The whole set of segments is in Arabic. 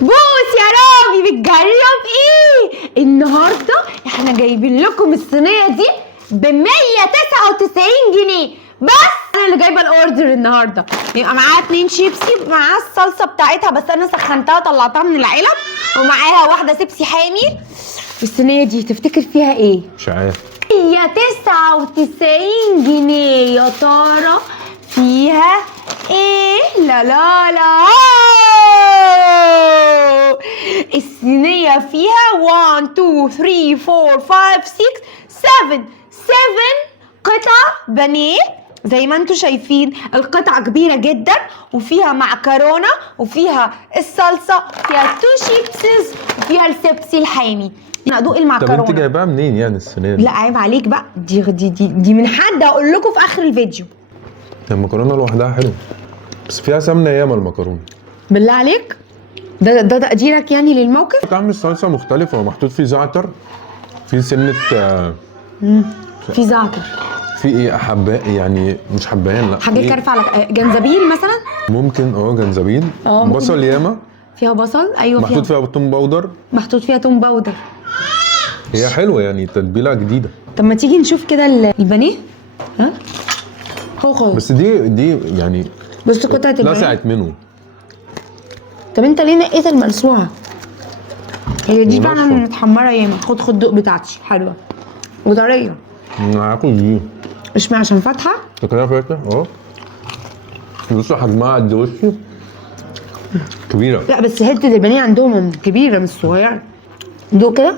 بوس يا رامي، بتجرب ايه؟ النهارده احنا جايبين لكم الصينيه دي ب 199 جنيه بس. انا اللي جايبه الاوردر النهارده. يبقى معاها 2 شيبسي معاها الصلصه بتاعتها، بس انا سخنتها طلعتها من العلب، ومعاها واحده شيبسي حامي. الصينيه دي تفتكر فيها ايه؟ مش عارف. هي 99 جنيه يا ترى فيها ايه؟ لا لا لا، الصينية فيها 1 2 3 4 5 6 7 قطع بانيه زي ما انتم شايفين. القطعة كبيرة جدا وفيها معكرونة وفيها الصلصة، فيها 2 شيبسيز وفيها الشيبسي الحامي. ادوق طب المعكرونة. انت جايباها منين يعني الصينيه دي؟ لا عيب عليك بقى، دي من حد هقول لكم في اخر الفيديو. المكرونه لوحدها حلوه بس فيها سمنه ياما المكرونه. بالله عليك، ده تقديرك يعني للموقف؟ طعم الصلصه مختلفه ومحطوط فيه زعتر، في سنه في زعتر، في ايه حباء يعني مش حبايان، لا حاجات إيه؟ كارفه على جنزبيل مثلا. ممكن جنزبيل، ممكن. بصل ياما، فيها بصل، ايوه محطوط فيها توم باودر، محطوط فيها توم باودر. هي حلوه يعني تتبيله جديده. طب ما تيجي نشوف كده البانيه. ها هو خالص. بس دي يعني بص قطعه البانيه لسعت منه. طب انت ليه نقيت الملسوعه؟ هي دي فعلا وناشفة. متحمره ياما. خد دوق بتاعتي حلوه وطريه. انا هاكل دي. اشمعنى؟ عشان فاتحه. فاكرها فاتحه بصوا حجمها قد وشي، كبيره. لا بس حته البانيه عندهم كبيره مش صغيره. دوق كده،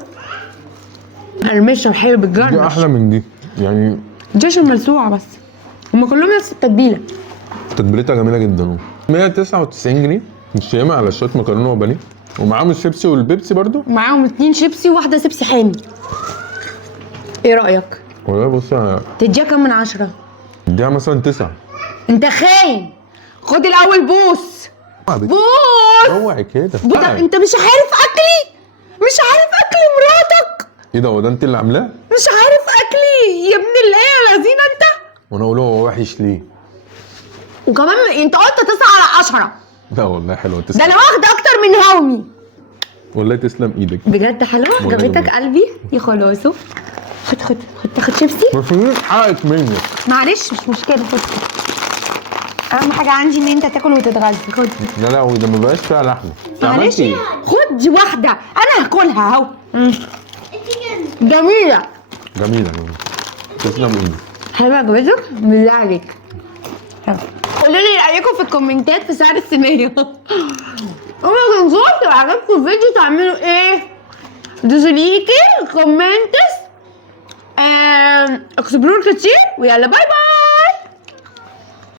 قرمشه وحلو دي بتجرمش. احلى من دي يعني. دي عشان ملسوعه بس، هما كلهم نفس التتبيله. تتبيلتها جميله جدا. 199 جنيه مش ياما على شويه مكرونه وبانيه، ومعاهم الشيبسي والبيبسي برضو. معاهم 2 شيبسي وواحده شيبسي حامي. ايه رايك؟ والله بص انا تديها كام من 10؟ اديها مثلا 9. انت خاين. خد الاول بوس. بوس اوعي كده. طب انت مش عارف اكلي؟ مش عارف اكل مراتك؟ ايه ده؟ هو ده انت اللي عاملاه؟ مش عارف اكلي يا ابن الله يا لذينه انت. وانا اقول هو وحش ليه؟ وكمان انت قلت 9 على 10. لا والله حلوه، ده تسلم. انا واخده اكتر من هومي. والله تسلم ايدك بجد حلوه، والله عجبتك والله. قلبي يا خلاصو. خد تاخد شيبسي. مفيش حقك منك. معلش مش مشكله، خد. اهم حاجه عندي ان انت تاكل وتتغذى. خد. لا لا وده ما بقاش فيها لحمه. معلش خد دي واحده انا هاكلها اهو. جميله جميله. تسلم ايدك. حلوه عجبتك؟ بالله عليك قولوا لي رايكم في الكومنتات في سعر الصينيه. وما تنسوش لو عجبكم الفيديو تعملوا ايه؟ دوسوا ليكي كومنتس، اكتبوا كتير، ويلا باي باي.